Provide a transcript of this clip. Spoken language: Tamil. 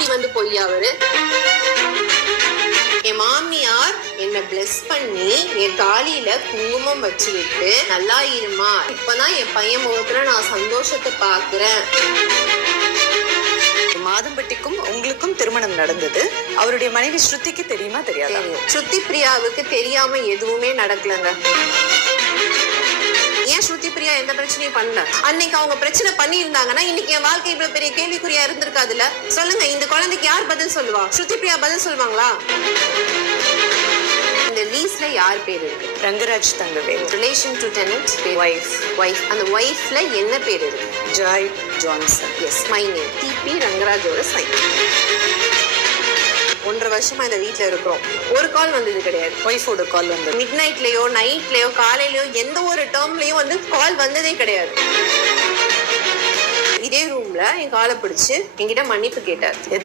தாலி வந்து பொய் அவரு. என் மாமியார் என்ன பிளஸ் பண்ணி என் தாலியில குங்குமம் வச்சு விட்டு நல்லா இருமா, இப்பதான் என் பையன் முகத்துல நான் சந்தோஷத்தை பாக்குறேன். மாதம்பட்டிக்கும் உங்களுக்கும் திருமணம் நடந்தது. அவருடைய மனைவி ஸ்ருதிக்கு தெரியுமா தெரியாதா? ஸ்ருதி பிரியாவுக்கு தெரியாம எதுவுமே நடக்கலங்க. ஏன் ஸ்ருதி பிரியா எந்த பிரச்சனையும் பண்ணல? அன்னைக்கு அவங்க பிரச்சனை பண்ணி இருந்தாங்கன்னா இன்னைக்கு என் வாழ்க்கை இவ்வளவு பெரிய கேள்விக்குறியா இருந்திருக்காதுல்ல. சொல்லுங்க, இந்த குழந்தைக்கு யார் பதில் சொல்லுவா? ஸ்ருதி பிரியா பதில் சொல்லுவாங்களா? இந்த லீஸ்ல யார் பேர் இருக்கு? Rangaraj Thangavel. Relation to tenant wife. அந்த வைஃப்ல என்ன பேர் இருக்கு? Joy Johnson. Yes, my name. டிபி ரங்கராஜோட சைன். 1.5 வருஷமா இந்த வீட்டுல இருக்கிறோம். ஒரு கால் வந்தது கிடையாது. ஒய்ஃபோட கால் வந்து மிட் நைட்லயோ நைட்லயோ காலையிலயோ எந்த ஒரு டேர்ம்லயும் வந்து கால் வந்ததே கிடையாது. இதே ரூம்ல என் காலை பிடிச்சு என்கிட்ட மன்னிப்பு கேட்டார்.